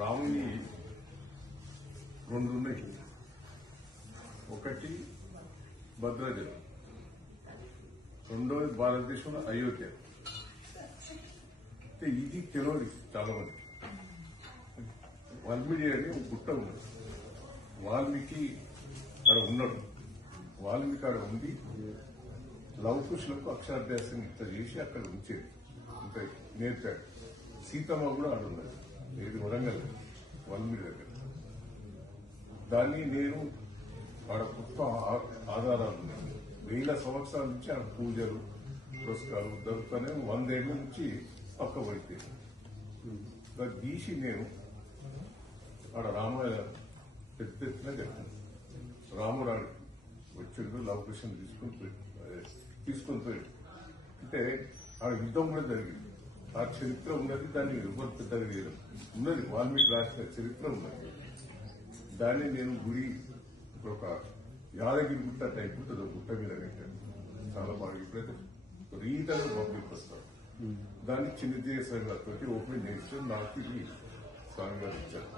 రాముని రెండు ఉన్నాయి. ఒకటి భద్రాచలం, రెండోది భారతదేశంలో అయోధ్య. ఇది తెలియదు చాలా మంది. వాల్మీకి అని ఒక గుట్ట ఉన్నది. వాల్మీకి అక్కడ ఉన్నాడు. వాల్మీకి అక్కడ ఉండి లవకుశులకు అక్షరాభ్యాసం ఇంత చేసి అక్కడ ఉంచేది, ఇంత నేర్పాడు. సీతమ్మ కూడా ఆడున్నది, ఏది వరంగల్ వాల్మీకి దగ్గర. దాన్ని నేను ఆడ గొప్ప ఆధారాలు ఉన్నాయి. 1000 సంవత్సరాల నుంచి ఆడ పూజలు పురస్కారాలు జరుగుతానే 100 ఏళ్ల నుంచి పక్క పడిపోయింది. దాన్ని తీసి నేను ఆడ రామాయణ పెద్ద ఎత్తున చెప్పాను. రాముడు ఆడికి వచ్చిండు, లవకుశం తీసుకొని పోయి అంటే ఆడ యుద్ధం కూడా జరిగింది. ఆ చరిత్ర ఉన్నది, దాన్ని ఎవరు పెద్దగా లేదు ఉన్నది. వాల్మీకి రాసిన చరిత్ర ఉన్నది. దాన్ని నేను గుడి ఇప్పుడు ఒక యాదగిరి గుట్ట టైప్ ఉంటుంది, గుట్ట మీద పెట్టాను. చాలా బాగా ఇప్పుడైతే రీతంగా పబ్లిక్ వస్తారు. దాన్ని చిన్నజయ స్వామి గారితో ఓపెన్ చేయించారు. నాకు ఇది స్వామి గారు ఇచ్చారు.